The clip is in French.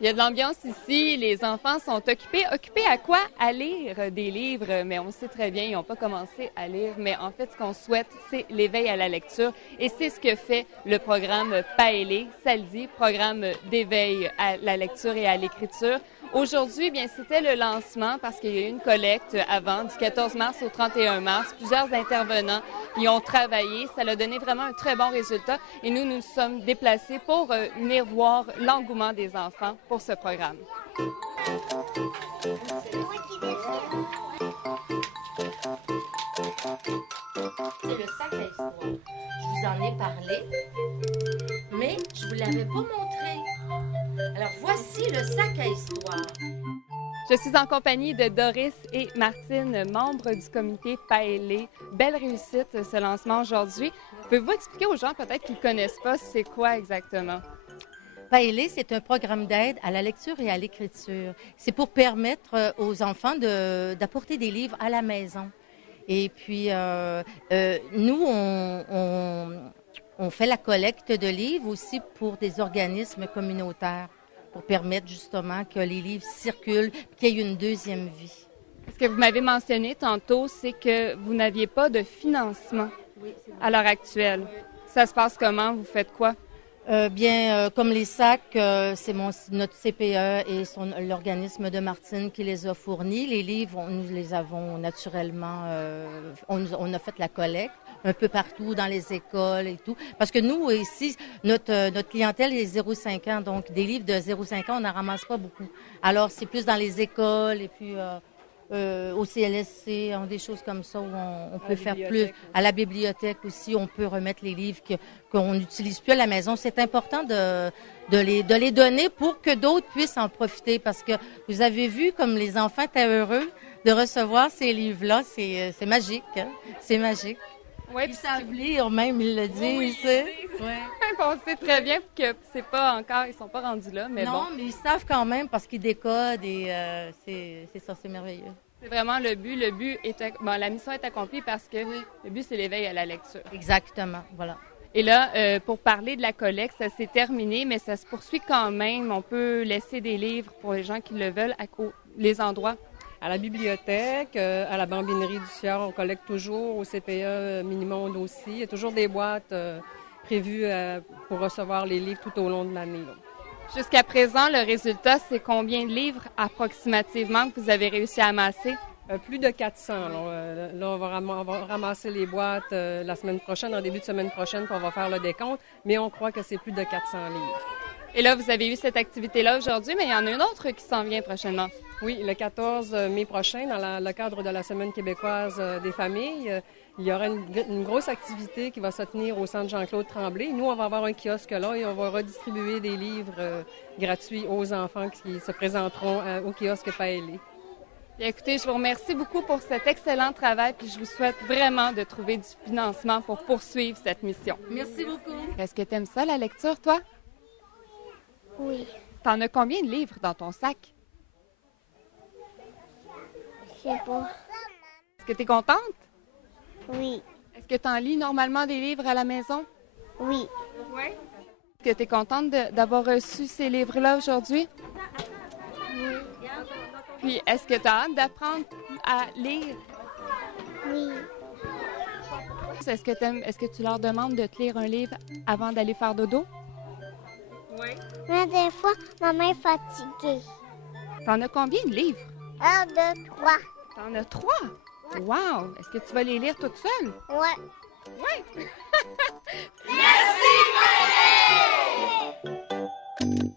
Il y a de l'ambiance ici, les enfants sont occupés. Occupés à quoi? À lire des livres, mais on sait très bien, ils n'ont pas commencé à lire, mais en fait, ce qu'on souhaite, c'est l'éveil à la lecture. Et c'est ce que fait le programme PAELé, ça le dit, programme d'éveil à la lecture et à l'écriture. Aujourd'hui, bien, c'était le lancement parce qu'il y a eu une collecte avant, du 14 mars au 31 mars. Plusieurs intervenants y ont travaillé. Ça a donné vraiment un très bon résultat. Et nous nous sommes déplacés pour venir voir l'engouement des enfants pour ce programme. C'est le sac à histoire. Je vous en ai parlé, mais je ne vous l'avais pas montré. Alors, voici le sac à histoire. Je suis en compagnie de Doris et Martine, membres du comité PAELé. Belle réussite, ce lancement aujourd'hui. Pouvez-vous expliquer aux gens peut-être qui ne connaissent pas c'est quoi exactement? PAELé, c'est un programme d'aide à la lecture et à l'écriture. C'est pour permettre aux enfants d'apporter des livres à la maison. Et puis, nous, on fait la collecte de livres aussi pour des organismes communautaires, pour permettre justement que les livres circulent, qu'il y ait une deuxième vie. Ce que vous m'avez mentionné tantôt, c'est que vous n'aviez pas de financement à l'heure actuelle. Ça se passe comment? Vous faites quoi? Comme les sacs, c'est notre CPE et l'organisme de Martine qui les a fournis. Les livres, nous les avons naturellement, on a fait la collecte un peu partout dans les écoles et tout. Parce que nous, ici, notre clientèle est 0,5 ans, donc des livres de 0,5 ans, on n'en ramasse pas beaucoup. Alors, c'est plus dans les écoles et puis au CLSC, des choses comme ça où on peut faire plus. À la bibliothèque aussi, on peut remettre les livres qu'on n'utilise plus à la maison. C'est important de les donner pour que d'autres puissent en profiter parce que vous avez vu comme les enfants étaient heureux de recevoir ces livres-là. C'est magique, hein? C'est magique. Oui, ils savent lire même, ils le disent. Oui, on sait très bien que c'est pas encore, ils sont pas rendus là, mais non, bon. Non, mais ils savent quand même parce qu'ils décodent et c'est ça, c'est merveilleux. C'est vraiment le but. Le but est, la mission est accomplie parce que le but, c'est l'éveil à la lecture. Exactement, voilà. Et là, pour parler de la collecte, ça s'est terminé, mais ça se poursuit quand même. On peut laisser des livres pour les gens qui le veulent à les endroits. À la bibliothèque, à la bambinerie du Sieur, on collecte toujours au CPE Mini-Monde aussi. Il y a toujours des boîtes prévues pour recevoir les livres tout au long de l'année. Jusqu'à présent, le résultat, c'est combien de livres approximativement que vous avez réussi à amasser? Plus de 400. Là, on va ramasser les boîtes la semaine prochaine, en début de semaine prochaine, puis on va faire le décompte, mais on croit que c'est plus de 400 livres. Et là, vous avez eu cette activité-là aujourd'hui, mais il y en a une autre qui s'en vient prochainement. Oui, le 14 mai prochain, dans le cadre de la Semaine québécoise des familles, il y aura une grosse activité qui va se tenir au centre Jean-Claude Tremblay. Nous, on va avoir un kiosque là et on va redistribuer des livres gratuits aux enfants qui se présenteront au kiosque PAELé. Bien, écoutez, je vous remercie beaucoup pour cet excellent travail puis je vous souhaite vraiment de trouver du financement pour poursuivre cette mission. Merci beaucoup. Est-ce que tu aimes ça, la lecture, toi? Oui. T'en as combien de livres dans ton sac? Je sais pas. Est-ce que tu es contente? Oui. Est-ce que tu en lis normalement des livres à la maison? Oui. Oui. Est-ce que tu es contente d'avoir reçu ces livres-là aujourd'hui? Oui. Puis, est-ce que tu as hâte d'apprendre à lire? Oui. Est-ce que tu leur demandes de te lire un livre avant d'aller faire dodo? Oui. Mais des fois, maman est fatiguée. T'en as combien de livres? 1, 2, 3. T'en as 3? Wow! Est-ce que tu vas les lire toute seule? Ouais. Oui! Merci, Marie!